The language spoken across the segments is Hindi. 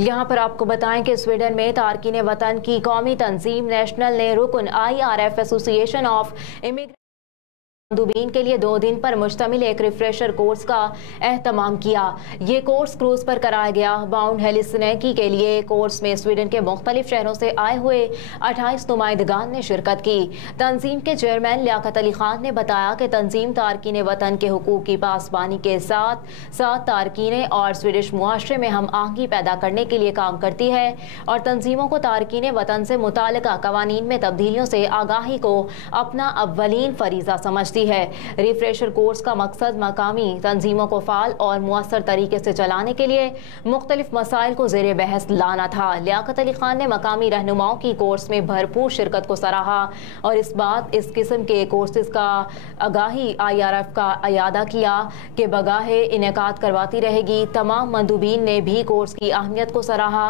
यहाँ पर आपको बताएं कि स्वीडन में तारकीन वतन की कौमी तंजीम नेशनल ने रुकन IRF एसोसिएशन ऑफ इमिग्रेंट मंदूबीन के लिए 2 दिन पर मुश्तमिल एक रिफ्रेशर कोर्स का एहतमाम किया। ये कोर्स क्रूज पर कराया गया। बाउंड हेलिसनेकी के लिए कोर्स में स्वीडन के मुख्तलिफ शहरों से आए हुए 28 नुमाइंदगान ने शिरकत की। तंजीम के चेयरमैन लियाकत अली खान ने बताया कि तंजीम तारकीन वतन के हुकूक की पासबानी के साथ साथ तारकीन और स्वीडिश मुआशरे में हम आहंगी पैदा करने के लिए काम करती है और तंजीमों को तारकीन वतन से मुताल्लिका कवानीन में तब्दीलियों से आगाही को अपना अव्वलीन फरीजा समझती है। रिफ्रेशर कोर्स का मकसद मकामी तंजीमों को फाल और मुअस्सर तरीके से चलाने के लिए मुख्तलिफ मसाइल को जेर बहस लाना था। लियाकत अली खान ने मकामी रहनुमाओं की कोर्स में भरपूर शिरकत को सराहा और इस किस्म के कोर्सेज का आगाही IRF का अयादा किया कि बगाहे इनेकाद करवाती रहेगी। तमाम मंदूबीन ने भी कोर्स की अहमियत को सराहा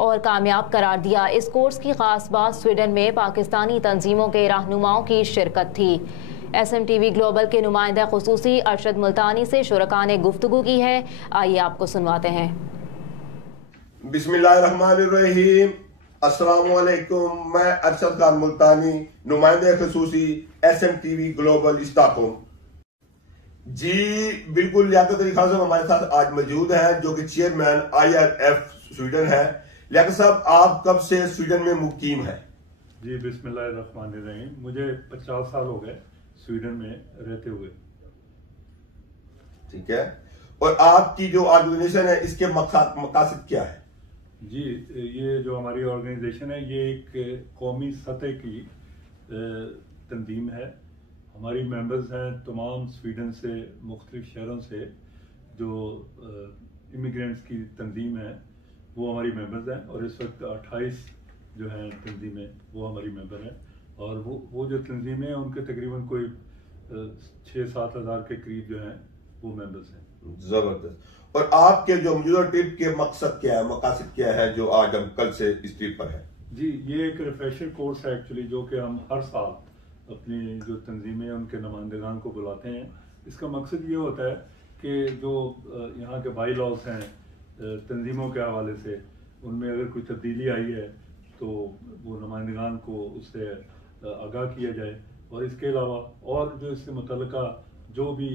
और कामयाब करार दिया। इस कोर्स की खास बात स्वीडन में पाकिस्तानी तंजीमों के रहनुमाओं की शिरकत थी। SMTV ग्लोबल के नुमाइंदा खुसूसी अरशद मुल्तानी से शुरका ने गुफ्तगू की है। आइए आपको सुनवाते हैं। बिस्मिल्लाहिर्रहमानिर्रहीम। अस्सलामुअलैकुम। मैं अरशद खान मुल्तानी, नुमाइंदा खुसूसी SMTV ग्लोबल स्टॉकहोम। जी बिल्कुल, लियाकत अली खान साहब हमारे साथ आज मौजूद हैं जो कि चेयरमैन IRF स्वीडन है। लियाकत साहब, आप कब से स्वीडन में मुकीम है? जी बिस्मिल्लाहिर्रहमानिर्रहीम। मुझे 50 साल हो गए स्वीडन में रहते हुए। ठीक है, और आपकी जो ऑर्गेनाइजेशन है इसके मकासद क्या है? जी, ये जो हमारी ऑर्गेनाइजेशन है ये एक कौमी सतह की तंजीम है। हमारी मेंबर्स हैं तमाम स्वीडन से, मुख्तलिफ शहरों से। जो इमिग्रेंट्स की तंजीम है वो हमारी मेंबर्स हैं और इस वक्त 28 जो हैं तंजीमें वो हमारी मेंबर हैं। और वो जो तंजीमें हैं उनके तकरीबन कोई 6-7 हज़ार के करीब जो हैं वो मेंबर्स हैं। जबरदस्त। और आपके जो मौजूदा ट्रिप के मकसद क्या है, मकासद क्या है जो आज हम कल से इस ट्रिप पर है? जी, ये एक रिफ्रेशर कोर्स है एक्चुअली, जो कि हम हर साल अपनी जो तंजीमें हैं उनके नुमाइंदगान को बुलाते हैं। इसका मकसद ये होता है कि जो यहाँ के बाई लॉज हैं तंजीमों के हवाले से, उनमें अगर कोई तब्दीली आई है तो वो नुमाइंदगान को उससे आगाह किया जाए और इसके अलावा और जो इससे मुतल्लिका जो भी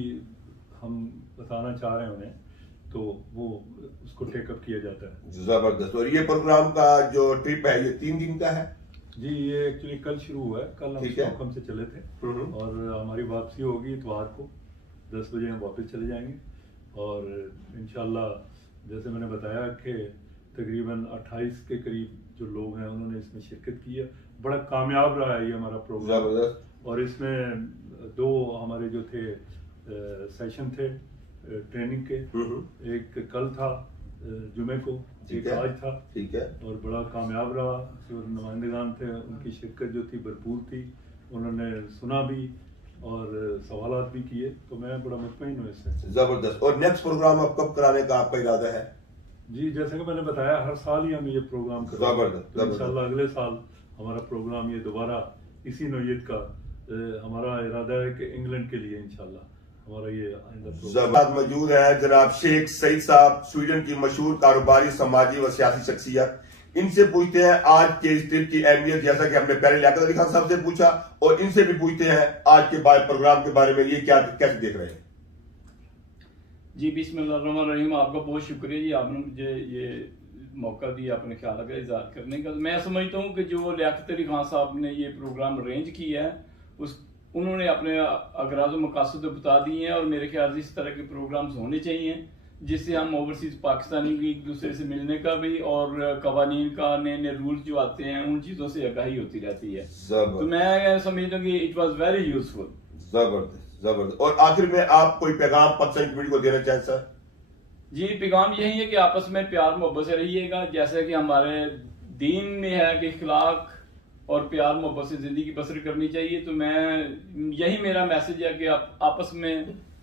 हम बताना चाह रहे हैं उन्हें, तो वो उसको टेकअप किया जाता है। जबरदस्त। और ये प्रोग्राम का जो ट्रिप है ये 3 दिन का है? जी, ये एक्चुअली कल शुरू हुआ है। कल हम स्टॉकहोम से चले थे और हमारी वापसी होगी इतवार को 10 बजे हम वापस चले जाएंगे। और इंशाल्लाह जैसे मैंने बताया कि तकरीबन 28 के करीब जो लोग हैं उन्होंने इसमें शिरकत की है। बड़ा कामयाब रहा है ये हमारा प्रोग्राम। और इसमें 2 हमारे जो थे सेशन थे ट्रेनिंग के, एक कल था जुमे को, एक आज था। ठीक है। और बड़ा कामयाब रहा। जो नुमाइंदगान थे उनकी शिरकत जो थी भरपूर थी, उन्होंने सुना भी और सवालात भी किए, तो मैं बड़ा मुतमईन हूँ इससे। जबरदस्त। और नेक्स्ट प्रोग्राम अब कब कराने का आपका इरादा है? जी, जैसे कि मैंने बताया हर साल ही हम ये प्रोग्राम करते हैं, तो इंशाल्लाह अगले साल हमारा प्रोग्राम ये दोबारा इसी नौयत का हमारा इरादा है कि इंग्लैंड के लिए इंशाल्लाह हमारा ये आइंदा। मौजूद है जनाब शेख सईद साहब, स्वीडन की मशहूर कारोबारी, समाजी व सियासी शख्सियत। इनसे पूछते हैं आज के इस ट्रिप की अहमियत, जैसा कि हमने पहले लियाकत अली खान साहब से पूछा, और इनसे भी पूछते हैं आज के प्रोग्राम के बारे में ये कैसे देख रहे हैं। जी बिस्मिल्लाहिर्रहमानिर्रहीम। आपका बहुत शुक्रिया जी, आपने मुझे ये मौका दिया अपने ख्याल का इज़हार करने का। मैं समझता हूँ कि जो लियाकत अली खान साहब ने ये प्रोग्राम अरेंज किया है उन्होंने अपने अगराज़ व मकासद बता दिए हैं और मेरे ख्याल से इस तरह के प्रोग्राम्स होने चाहिए जिससे हम ओवरसीज पाकिस्तानी की एक दूसरे से मिलने का भी और कवानीन का नए नए रूल्स जो आते हैं उन चीज़ों से आगाही होती रहती है। तो मैं समझता हूँ कि इट वॉज वेरी यूजफुल। जबरदस्त। और आखिर में आप कोई पैगाम पाकिस्तानी कम्युनिटी को देना चाहें सर? जी, पैगाम यही है कि आपस में प्यार मोहब्बत से रहिएगा, जैसे कि हमारे दीन में है कि इखलाक और प्यार मोहब्बत से जिंदगी बसर करनी चाहिए। तो मैं यही मेरा मैसेज है कि आप आपस में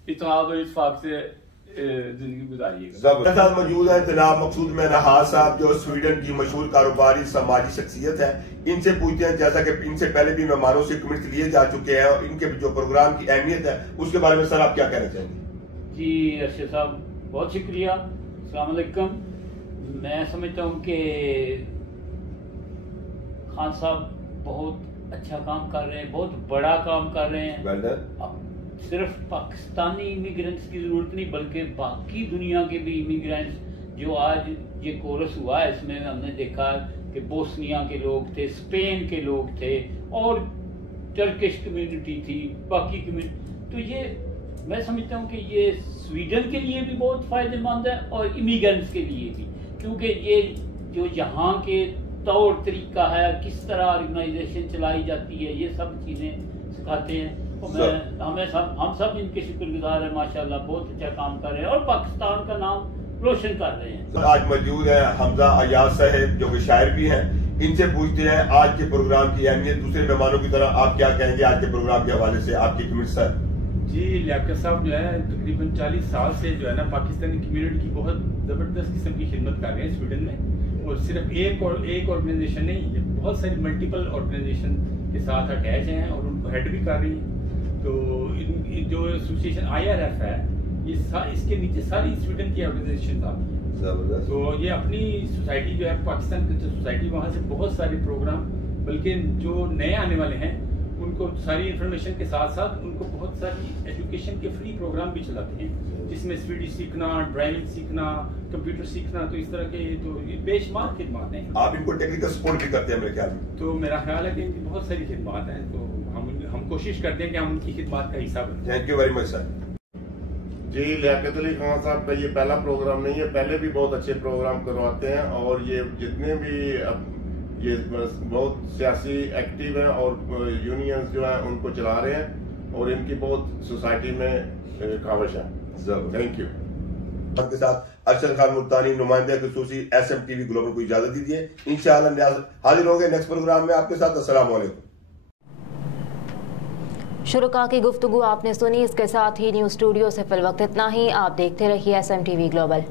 इत्तेहाद और इत्तेफाक से जिंदगी गुजारिएगा। मौजूद है जनाब मकसूद में नहाज साहब, जो स्वीडन की मशहूर कारोबारी, समाजी शख्सियत है। इनसे पूछते हैं, जैसा कि इनसे पहले भी मेहमानों से कमेंट्स लिए जा चुके हैं और इनके जो प्रोग्राम की अहमियत है उसके बारे में सर आप क्या कहना चाहेंगे? जी अरशद साहब, बहुत शुक्रिया। अस्सलाम वालेकुम। मैं समझता हूँ कि खान साहब बहुत अच्छा काम कर रहे हैं, बहुत बड़ा काम कर रहे हैं। अब सिर्फ पाकिस्तानी इमिग्रेंट्स की जरूरत नहीं बल्कि बाकी दुनिया के भी इमिग्रेंट्स जो आज ये कोरस हुआ है इसमें हमने देखा कि बोस्निया के लोग थे, स्पेन के लोग थे और टर्किश कम्युनिटी थी, बाकी कम्युनिटी। तो ये मैं समझता हूँ कि ये स्वीडन के लिए भी बहुत फायदेमंद है और इमिग्रेंट्स के लिए भी, क्योंकि ये जो यहाँ के तौर तरीका है, किस तरह ऑर्गेनाइजेशन चलाई जाती है, ये सब चीज़ें सिखाते हैं। और हम सब इनके शुक्रगुजार हैं, माशाल्लाह बहुत अच्छा काम कर रहे हैं और पाकिस्तान का नाम रोशन कर रहे हैं। आज मौजूद है हमजा अयाज साहब जो कि शायर भी हैं, इनसे पूछते हैं आज के प्रोग्राम की अहमियत। दूसरे मेहमानों की तरह आप क्या कहेंगे आज के प्रोग्राम के हवाले से, आपकी कमेंट सर? जी, लियाकत साहब जो है तकरीबन 40 साल से जो है ना पाकिस्तानी कम्युनिटी की बहुत ज़बरदस्त किस्म की खिदमत कर रहे हैं स्वीडन में। और सिर्फ एक ऑर्गेनाइजेशन नहीं, बहुत सारी मल्टीपल ऑर्गेनाइजेशन के साथ अटैच हैं और उनको हेड भी कर रही हैं। तो जो एसोसिएशन IRF है इसके नीचे सारी स्वीडन की ऑर्गेनाइजेशन आती है। तो ये अपनी सोसाइटी जो है पाकिस्तान कल्चर सोसाइटी, वहाँ से बहुत सारे प्रोग्राम, बल्कि जो नए आने वाले हैं उनको सारी इन्फॉर्मेशन के साथ साथ उनको बहुत सारी एजुकेशन के फ्री प्रोग्राम भी चलाते हैं, जिसमें स्वीडिश सीखना, ड्राइविंग सीखना, कंप्यूटर सीखना। तो इस तरह के तो बेशुमार खिदमत हैं। आप इनको टेक्निकल सपोर्ट भी करते हैं मेरे ख्याल में? तो मेरा ख्याल है कि इनकी बहुत सारी खिदमत हैं, तो हम कोशिश करते हैं कि हम उनकी खिदमत का हिस्सा बनें। Thank you very much sir. जी, लियाकत अली खान साहब का ये पहला प्रोग्राम नहीं है, पहले भी बहुत अच्छे प्रोग्राम करवाते हैं और ये जितने भी ये बहुत सियासी एक्टिव हैं और यूनियंस जो है उनको चला रहे हैं और इनकी बहुत सोसाइटी में काविश है। Thank you. आपके साथ अरशद खान मुल्तानी, नुमाइंदे खुसूसी SMTV ग्लोबल को इजाजत दीजिए। इंशाअल्लाह हाजिर होंगे नेक्स्ट प्रोग्राम में आपके साथ। अस्सलाम वालेकुम। शुरुका की गुफ्तगू आपने सुनी। इसके साथ ही न्यूज़ स्टूडियो से फिल वक्त इतना ही। आप देखते रहिए SMTV ग्लोबल।